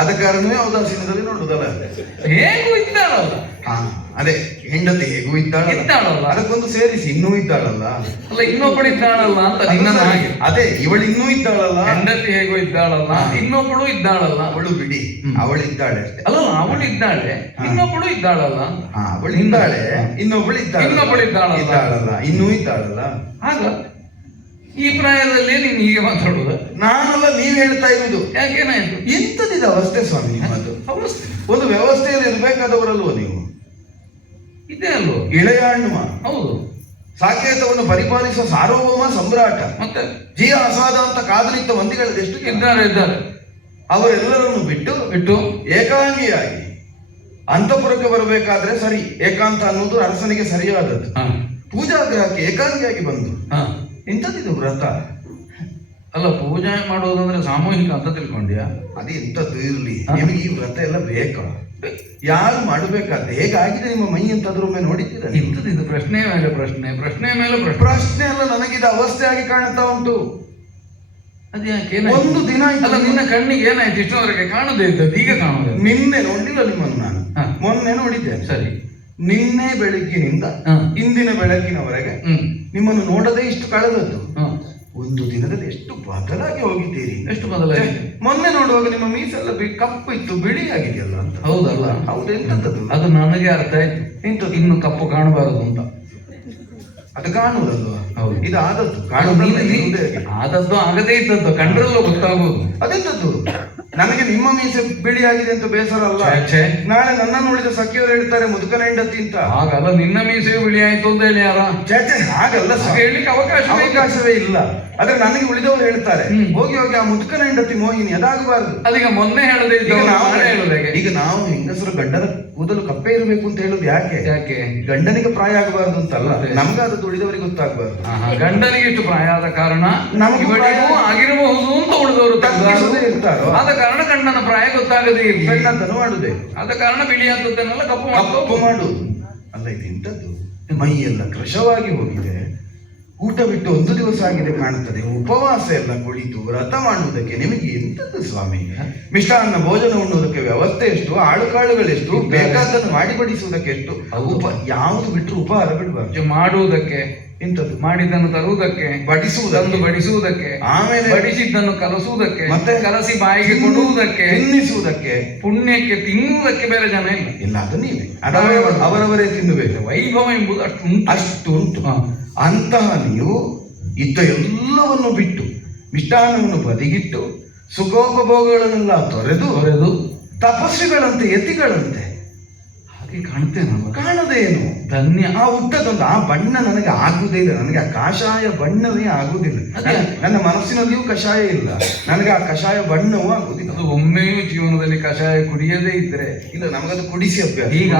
ಆದ ಕಾರಣವೇ ಔದಾಸೀನದಲ್ಲಿ ನೋಡುದಲ್ಲ. ಹೇಗೂ ಇದ್ದಾಳಲ್ಲ. ಅದೇ ಹೆಂಡತಿ ಹೇಗೂ ಇದ್ದಾಳಲ್ಲ, ಅದಕ್ಕೊಂದು ಸೇರಿಸಿ ಇನ್ನೂ ಇದ್ದಾಳಲ್ಲ. ಅಲ್ಲ, ಇನ್ನೊಬ್ಬಳು ಇದ್ದಾಳಲ್ಲ ಅಂತ ನಿನ್ನ ಹಾಗೆ. ಅದೇ ಇವಳು ಇನ್ನೂ ಇದ್ದಾಳಲ್ಲ. ಹೆಂಡತಿ ಹೇಗೂ ಇದ್ದಾಳಲ್ಲ, ಇನ್ನೊಬ್ಬಳು ಇದ್ದಾಳಲ್ಲ. ಅವಳು ಬಿಡಿ, ಅವಳು ಇದ್ದಾಳೆ ಅಷ್ಟೇ. ಅಲ್ಲ, ಅವಳು ಇದ್ದಾಳೆ, ಇನ್ನೊಬ್ಬಳು ಇದ್ದಾಳಲ್ಲ. ಅವಳು ಇದ್ದಾಳೆ, ಇನ್ನೊಬ್ಬಳು ಇದ್ದಾಳಲ್ಲ, ಇನ್ನೂ ಇದ್ದಾಳಲ್ಲ. ಆಗ ಈ ಪ್ರಾಯದಲ್ಲಿ ನೀನು ಹೀಗೆ ಮಾತಾಡುವುದು? ನಾನಲ್ಲ, ನೀವ್ ಹೇಳ್ತಾ ಇರುವುದು. ಯಾಕೇನಾಯ್ತು? ಎಂತದಿದೆ ಅವಸ್ಥೆ ಸ್ವಾಮಿ ನಿಮ್ಮದು? ಅವಸ್ಥೆ ಒಂದು ವ್ಯವಸ್ಥೆಯಲ್ಲಿ ಇರ್ಬೇಕಾದವರಲ್ವ ನೀವು? ಇದೆ ಅಲ್ವ? ಇಳೆಯ ಹಣ್ಣುವ. ಹೌದು. ಸಾಕೇತವನ್ನು ಪರಿಪಾಲಿಸುವ ಸಾರ್ವಭೌಮ ಸಮ್ರಾಟ. ಮತ್ತೆ ಜೀವ ಅಸಾದ ಅಂತ ಕಾದು ನಿಂತ ಮಂದಿಗಳು ಎಷ್ಟು ಇದ್ದಾರೆ. ಅವರೆಲ್ಲರನ್ನು ಬಿಟ್ಟು ಏಕಾಂಗಿಯಾಗಿ ಅಂತಃಪುರಕ್ಕೆ ಬರಬೇಕಾದ್ರೆ ಸರಿ, ಏಕಾಂತ ಅನ್ನೋದು ಅರಸನಿಗೆ ಸರಿಯಾದದ್ದು. ಪೂಜಾಗ್ರಹಕ್ಕೆ ಏಕಾಂಗಿಯಾಗಿ ಬಂದು ಎಂತದಿದು ವ್ರತ? ಅಲ್ಲ, ಪೂಜೆ ಮಾಡೋದಂದ್ರೆ ಸಾಮೂಹಿಕ ಅಂತ ತಿಳ್ಕೊಂಡ್ಯಾ? ಅದು ಎಂತದ್ದು ಇರ್ಲಿ, ನಿಮಗೆ ಈ ವ್ರತ ಎಲ್ಲ ಬೇಕಾ? ಯಾರು ಮಾಡಬೇಕಾದ್ರೆ ಹೇಗಾಗಿದೆ ನಿಮ್ಮ ಮೈ ಅಂತದ್ರೊಮ್ಮೆ ನೋಡಿದ್ದೀರ? ಇಂಥದ್ದು ಪ್ರಶ್ನೆ ಮೇಲೆ ಪ್ರಶ್ನೆ, ಪ್ರಶ್ನೆ ಮೇಲೆ ಪ್ರಶ್ನೆ ಅಲ್ಲ, ನನಗಿದ ಅವಸ್ಥೆ ಆಗಿ ಕಾಣ್ತಾ ಉಂಟು. ಅದ್ಯಾಕೆ? ಒಂದು ದಿನ ಅಲ್ಲ, ನಿನ್ನ ಕಣ್ಣಿಗೆ ಏನಾಯ್ತು? ಇಷ್ಟವರೆಗೆ ಕಾಣದೇ ಇದ್ದದ್ದು ಈಗ ಕಾಣೋದು. ನಿನ್ನೆ ನೋಡಿಲ್ಲ ನಿಮ್ಮನ್ನು ನಾನು, ಮೊನ್ನೆ ನೋಡಿದ್ದೇನೆ. ಸರಿ, ನಿನ್ನೆ ಬೆಳಗ್ಗಿನಿಂದ ಇಂದಿನ ಬೆಳಗ್ಗಿನವರೆಗೆ ನಿಮ್ಮನ್ನು ನೋಡದೆ ಇಷ್ಟು ಕಳೆದದ್ದು. ಒಂದು ದಿನದಲ್ಲಿ ಎಷ್ಟು ಬದಲಾಗಿ ಹೋಗಿದ್ದೀರಿ. ಎಷ್ಟು ಬದಲಾಗಿ? ಮೊನ್ನೆ ನೋಡುವಾಗ ನಿಮ್ಮ ಮೀಸೆಲ್ಲ ಕಪ್ಪು ಇತ್ತು, ಬಿಳಿ ಆಗಿದೆಯಲ್ಲ ಅಂತ. ಹೌದಲ್ಲ? ಹೌದು. ಎಂತದ್ದು ಅದು ನನಗೆ ಅರ್ಥ ಆಯ್ತು. ಎಂತದ್ದು ಇನ್ನು ಕಪ್ಪು ಕಾಣಬಾರದು ಅಂತ. ಅದು ಕಾಣುವುದಲ್ವಾ? ಹೌದು. ಇದು ಆದದ್ದು ಆದದ್ದು ಆಗದೇ ಇದ್ದದ್ದು ಕಂಡ್ರಲ್ಲ ಗೊತ್ತಾಗುವುದು. ಅದೆಂತದ್ದು? ನನಗೆ ನಿಮ್ಮ ಮೀಸೆ ಬಿಳಿ ಆಗಿದೆ ಅಂತ ಬೇಸರ ಅಲ್ಲ. ನಾಳೆ ನನ್ನನ್ನು ಉಳಿದ ಸಖಿಯವರು ಹೇಳ್ತಾರೆ ಮುದುಕನ ಹೆಂಡತಿ ಅಂತ. ಹಾಗಲ್ಲ, ನಿನ್ನ ಮೀಸೆಯು ಬಿಳಿ ಆಯ್ತು ಅಂತ ಹೇಳಿ ಯಾರ? ಹಾಗಲ್ಲ, ಹೇಳಲಿಕ್ಕೆ ಅವಕಾಶವೇ ಇಲ್ಲ. ಆದ್ರೆ ನನಗೆ ಉಳಿದವರು ಹೇಳ್ತಾರೆ ಹೋಗಿ ಹೋಗಿ ಆ ಮುದುಕನ ಹೆಂಡತಿ ಮೋಹಿನಿ ಅದಾಗಬಾರದು. ಅದೀಗ ಮೊನ್ನೆ ಹೇಳದೆ ಈಗ ನಾವು ಹೆಂಗಸರು ಗಂಡನ ಕೂದಲು ಕಪ್ಪೆ ಇರಬೇಕು ಅಂತ ಹೇಳುದು ಯಾಕೆ? ಗಂಡನಿಗೆ ಪ್ರಾಯ ಆಗಬಾರದು ಅಂತಲ್ಲ, ನಮ್ಗಾದದ್ದು ಉಳಿದವರಿಗೆ ಗೊತ್ತಾಗಬಾರದು. ಗಂಡನಿಗೆ ಇಷ್ಟು ಪ್ರಾಯ ಆದ ಕಾರಣ ನಮಗೂ ಆಗಿರಬಹುದು ಅಂತ ಉಳಿದವರು ಇರ್ತಾರೋ, ಆದ ಕಾರಣ ಗಂಡನ ಪ್ರಾಯ ಗೊತ್ತಾಗದೇ ಇರಲಿ, ಸಣ್ಣದನ್ನು ಮಾಡುದೇ. ಆದ ಕಾರಣ ಬಿಳಿ ಅಂತದನ್ನೆಲ್ಲ ಕಪ್ಪು ಮಾಡುದು ಅಲ್ಲ. ಇದು ಇಂಥದ್ದು ಮೈಯೆಲ್ಲ ಕೃಶವಾಗಿ ಹೋಗಿದೆ, ಊಟ ಬಿಟ್ಟು ಒಂದು ದಿವಸ ಆಗಿದೆ ಕಾಣುತ್ತದೆ. ಉಪವಾಸ ಎಲ್ಲ ಕುಳಿತು ವ್ರತ ಮಾಡುವುದಕ್ಕೆ ನಿಮಗೆ ಎಂತದ್ದು ಸ್ವಾಮಿ? ಮಿಷ್ಟಾನ್ನ ಭೋಜನ ಉಣ್ಣುವುದಕ್ಕೆ ವ್ಯವಸ್ಥೆ ಎಷ್ಟು, ಆಳುಕಾಳುಗಳೆಷ್ಟು, ಬೇಕಾದನ್ನು ಮಾಡಿಬಡಿಸುವುದಕ್ಕೆ ಎಷ್ಟು, ಯಾವುದು ಬಿಟ್ಟರು ಉಪಹಾರ ಬಿಡಬಾರ್ದು. ಮಾಡುವುದಕ್ಕೆ ಇಂಥದ್ದು ಮಾಡಿದ್ದನ್ನು ತರುವುದಕ್ಕೆ, ಬಡಿಸುವುದಕ್ಕೆ, ಆಮೇಲೆ ಬಡಿಸಿದ್ದನ್ನು ಕಲಸುವುದಕ್ಕೆ, ಮತ್ತೆ ಕಲಸಿ ಬಾಯಿಗೆ ಕೊಡುವುದಕ್ಕೆ, ತಿನ್ನಿಸುವುದಕ್ಕೆ, ಪುಣ್ಯಕ್ಕೆ ತಿನ್ನುವುದಕ್ಕೆ ಬೇರೆ ಜನ ಇಲ್ಲ. ಅದು ನೀವೇ ಅವರವರೇ ತಿನ್ನಬೇಕು. ವೈಭವ ಎಂಬುದು ಅಷ್ಟು ಉಂಟು. ಅಂತಹ ನೀವು ಇದ್ದ ಎಲ್ಲವನ್ನು ಬಿಟ್ಟು ಮಿಷ್ಟಾನ್ನವನ್ನು ಬದಿಗಿಟ್ಟು ಸುಖೋಪಭೋಗಗಳನ್ನೆಲ್ಲ ತೊರೆದು ತಪಸ್ವಿಗಳಂತೆ ಯತಿಗಳಂತೆ ಹಾಗೆ ಕಾಣುತ್ತೇನಲ್ಲ? ಕಾಣದೇನು ಧನ್ಯ. ಆ ಉಟ್ಟದೊಂದು ಆ ಬಣ್ಣ ನನಗೆ ಆಗುವುದೇ ಇಲ್ಲ. ನನಗೆ ಆ ಕಾಷಾಯ ಬಣ್ಣವೇ ಆಗುವುದಿಲ್ಲ. ನನ್ನ ಮನಸ್ಸಿನಲ್ಲಿಯೂ ಕಷಾಯ ಇಲ್ಲ, ನನಗೆ ಆ ಕಷಾಯ ಬಣ್ಣವೂ ಆಗುವುದಿಲ್ಲ. ಅದು ಒಮ್ಮೆಯೂ ಜೀವನದಲ್ಲಿ ಕಷಾಯ ಕುಡಿಯದೇ ಇದ್ರೆ ಇಲ್ಲ, ನಮಗದು ಕುಡಿಸಿ ಅಭ್ಯಾಸ. ಈಗ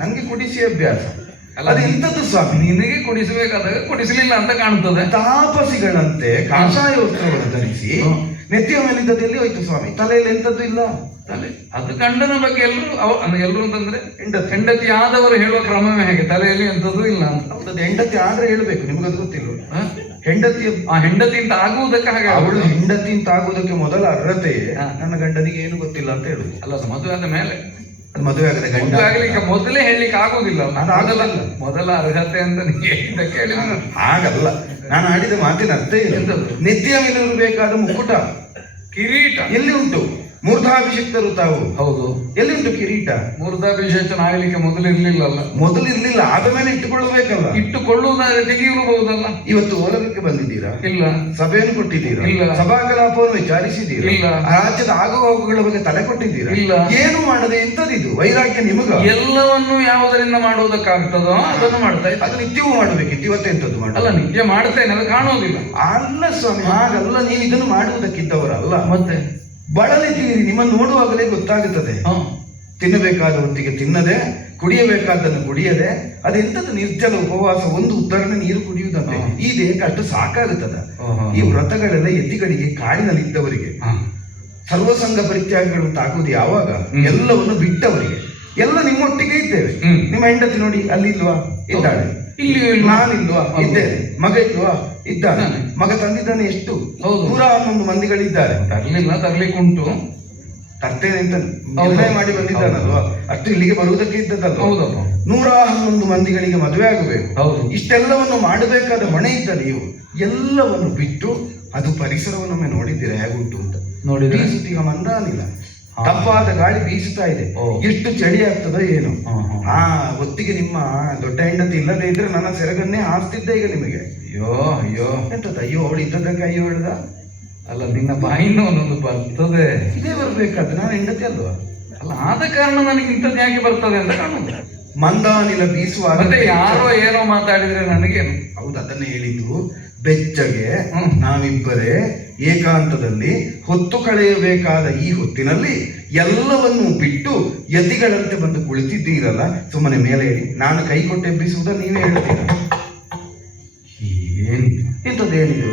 ನನಗೆ ಕುಡಿಸಿ ಅಭ್ಯಾಸ. ಅದು ಎಂತದ್ದು ಸ್ವಾಮಿ? ನಿನಗೆ ಕುಡಿಸಬೇಕಾದಾಗ ಕುಡಿಸಲಿಲ್ಲ ಅಂತ ಕಾಣುತ್ತದೆ. ತಾಪಸಿಗಳಂತೆ ಕಾಷಾಯ ವಸ್ತ್ರವನ್ನು ಧರಿಸಿ ನೆತ್ತಿಯ ಮೇಲಿದ್ದದ್ದು ಎಲ್ಲಿ ಹೋಯ್ತು ಸ್ವಾಮಿ? ತಲೆಯಲ್ಲಿ ಎಂತದ್ದು ಇಲ್ಲ. ತಲೆ ಅದು ಗಂಡನ ಬಗ್ಗೆ ಎಲ್ಲರೂ ಅಂತಂದ್ರೆ ಹೆಂಡತಿ ಆದವರು ಹೇಳುವ ಕ್ರಮವೇ ಹೇಗೆ? ತಲೆಯಲ್ಲಿ ಎಂತದ್ದು ಇಲ್ಲ ಅಂತ. ಹೌದದು, ಹೆಂಡತಿ ಆದ್ರೆ ಹೇಳ್ಬೇಕು. ನಿಮ್ಗದು ಗೊತ್ತಿಲ್ಲ? ಹೆಂಡತಿ ಆ ಹೆಂಡತಿ ಅಂತ ಆಗುವುದಕ್ಕೆ ಹಾಗೆ ಅವಳು ಹೆಂಡತಿ ಅಂತ ಆಗುವುದಕ್ಕೆ ಮೊದಲ ಅರ್ಹತೆ ನನ್ನ ಗಂಡನಿಗೆ ಏನು ಗೊತ್ತಿಲ್ಲ ಅಂತ ಹೇಳುದು ಅಲ್ಲ. ಮದುವೆ ಆದ ಮೇಲೆ ಮದುವೆ ಆಗದೆ ಗಂಡ ಆಗ್ಲಿಕ್ಕೆ ಮೊದಲೇ ಹೇಳಲಿಕ್ಕೆ ಆಗುದಿಲ್ಲ. ಅದಾಗಲ್ಲ, ಮೊದಲ ಅರ್ಹತೆ ಅಂತ ಕೇಳಿ ಹಾಗಲ್ಲ. ನಾನು ಆಡಿದ ಮಾತಿನ ಅರ್ಥ ಇಲ್ಲ. ನೆತ್ತಿಯ ಮೇಲೆ ಇರಬೇಕಾದ ಮುಕ್ಕುಟ ಕಿರೀಟ ಎಲ್ಲಿ ಉಂಟು? ಮೂರ್ಧಾಭಿಷಿಕ್ತರು ತಾವು. ಹೌದು, ಎಲ್ಲಿ ಉಂಟು ಕಿರೀಟ? ಮೂರ್ಧಾಭಿಷೇಚನ ಆಗಲಿಕ್ಕೆ ಮೊದಲು ಇರ್ಲಿಲ್ಲಲ್ಲ. ಮೊದಲು ಇರ್ಲಿಲ್ಲ, ಆದ ಮೇಲೆ ಇಟ್ಟುಕೊಳ್ಳಬೇಕಲ್ಲ. ಇಟ್ಟುಕೊಳ್ಳುವುದಾದ್ರೆ ತೆಗೆಯಿರಬಹುದಲ್ಲ. ಇವತ್ತು ಓಲಗಕ್ಕೆ ಬಂದಿದ್ದೀರಾ? ಇಲ್ಲ. ಸಭೆಯನ್ನು ಕೊಟ್ಟಿದ್ದೀರಾ? ಇಲ್ಲ. ಸಭಾ ಕಲಾಪವನ್ನು ವಿಚಾರಿಸಿದ್ದೀರಾ? ಇಲ್ಲ. ರಾಜ್ಯದ ಆಗುಹೋಗುಗಳ ಬಗ್ಗೆ ತಲೆ ಕೊಟ್ಟಿದ್ದೀರಾ? ಇಲ್ಲ. ಏನು ಮಾಡದೆ ಎಂತದಿದು ವೈರಾಗ್ಯ ನಿಮಗ? ಎಲ್ಲವನ್ನು ಯಾವುದರಿಂದ ಮಾಡುವುದಕ್ಕಾಗ್ತದೋ ಅದನ್ನು ಮಾಡ್ತಾ ಇದ್ದ. ಅದು ನಿತ್ಯವೂ ಮಾಡಬೇಕಿತ್ತು, ಇವತ್ತೆಂತದ್ದು ಮಾಡ? ಅಲ್ಲ, ನಿತ್ಯ ಮಾಡ್ತೇನೆ, ಅದು ಕಾಣುವುದಿಲ್ಲ. ಅಲ್ಲ ಸ್ವಾಮಿ, ಹಾಗಲ್ಲ. ನೀವು ಇದನ್ನು ಮಾಡುವುದಕ್ಕಿದ್ದವರಲ್ಲ. ಮತ್ತೆ ಬಳಲಿದ್ದೀರಿ, ನಿಮ್ಮನ್ನು ನೋಡುವಾಗಲೇ ಗೊತ್ತಾಗುತ್ತದೆ. ತಿನ್ನಬೇಕಾದ ಹೊತ್ತಿಗೆ ತಿನ್ನದೆ, ಕುಡಿಯಬೇಕಾದನ್ನು ಕುಡಿಯದೆ, ಅದೆಂತದ್ದು ನಿರ್ಜಲ ಉಪವಾಸ, ಒಂದು ಉತ್ತರನ ನೀರು ಕುಡಿಯುವುದಂತೆ. ಈ ದೇಹಕ್ಕೆ ಅಷ್ಟು ಸಾಕಾಗುತ್ತದ. ಈ ವ್ರತಗಳೆಲ್ಲ ಯತಿಗಳಿಗೆ, ಕಾಡಿನಲ್ಲಿದ್ದವರಿಗೆ, ಸರ್ವಸಂಗ ಪರಿತ್ಯಾಗಗಳು ತಾಕುವುದು ಯಾವಾಗ, ಎಲ್ಲವನ್ನು ಬಿಟ್ಟವರಿಗೆ. ಎಲ್ಲ ನಿಮ್ಮೊಟ್ಟಿಗೆ ಇದ್ದೇವೆ. ನಿಮ್ಮ ಹೆಂಡತಿ ನೋಡಿ ಅಲ್ಲಿಲ್ವಾ, ಇದ್ದಾಳೆ. ನಾನಿಲ್ವಾ, ಇದ್ದೇನೆ. ಮಗ ಇಲ್ವಾ, ಇದ್ದಾನೆ. ಮಗ ತಂದಿದ್ದಾನೆ. ಎಷ್ಟು 111 ಮಂದಿಗಳಿದ್ದಾರೆ. ತರ್ಲಿಕ್ಕೆ ಉಂಟು, ತರ್ತೇನೆ ಅಂತ ನಿರ್ಣಯ ಮಾಡಿ ಬಂದಿದ್ದಾನಲ್ವಾ, ಅಷ್ಟು ಇಲ್ಲಿಗೆ ಬರುವುದಕ್ಕೆ ಇದ್ದದಲ್ವ. 111 ಮಂದಿಗಳಿಗೆ ಮದುವೆ ಆಗಬೇಕು. ಇಷ್ಟೆಲ್ಲವನ್ನು ಮಾಡಬೇಕಾದ ಹೊಣೆ ಇದ್ದ ನೀವು ಎಲ್ಲವನ್ನು ಬಿಟ್ಟು, ಅದು ಪರಿಸರವನ್ನೊಮ್ಮೆ ನೋಡಿದ್ದೀರಾ ಹೇಗುಂಟು ಅಂತ? ಬೀಸುತ್ತೀಗ ಮಂದಾನಿಲ್ಲ, ತಂಪಾದ ಗಾಳಿ ಬೀಸುತ್ತಾ ಇದೆ. ಎಷ್ಟು ಚಳಿ ಆಗ್ತದೋ ಏನು. ಹೊತ್ತಿಗೆ ನಿಮ್ಮ ದೊಡ್ಡ ಹೆಂಡತಿ ಇಲ್ಲದೆ ಇದ್ರೆ ನನ್ನ ಸೆರಗನ್ನೇ ಹಾಸ್ತಿದ್ದೆ ಈಗ ನಿಮಗೆ. ಅಯ್ಯೋ ಅಯ್ಯೋ ಎಂತದ ಅಯ್ಯೋ, ಅವಳು ಇದ್ದದ್ದಕ್ಕೆ ಅಯ್ಯೋ ಹೇಳ್ದ ಅಲ್ಲ, ನಿನ್ನ ಬಾಯಿಂದ ಒಂದೊಂದು ಬರ್ತದೆ. ಇದೇ ಬರ್ಬೇಕಾದ್ರೆ ನಾನು ಹೆಂಡತಿ ಅಲ್ವಾ? ಅಲ್ಲ, ಆದ ಕಾರಣ ನನಗೆ ಇಂಥದ್ದು ಯಾಕೆ ಬರ್ತದೆ ಅಂತ ಕಾಣುದು. ಮಂದಾನಿಲ ಬೀಸುವ, ಮತ್ತೆ ಯಾರೋ ಏನೋ ಮಾತಾಡಿದ್ರೆ ನನಗೇನು. ಹೌದು, ಅದನ್ನೇ ಹೇಳಿದ್ದು. ಬೆಚ್ಚಗೆ ನಾವಿಬ್ಬರೇ ಏಕಾಂತದಲ್ಲಿ ಹೊತ್ತು ಕಳೆಯಬೇಕಾದ ಈ ಹೊತ್ತಿನಲ್ಲಿ ಎಲ್ಲವನ್ನೂ ಬಿಟ್ಟು ಯತಿಗಳಂತೆ ಬಂದು ಕುಳಿತಿದ್ದೀರಲ್ಲ, ಸುಮ್ಮನೆ ಮೇಲೆ ಹೇಳಿ. ನಾನು ಕೈ ಕೊಟ್ಟು ಎಬ್ಬಿಸುವುದ ನೀವೇ ಹೇಳ್ತೀರ. ಏನಿದು ಇಂಥದ್ದೇನಿದು?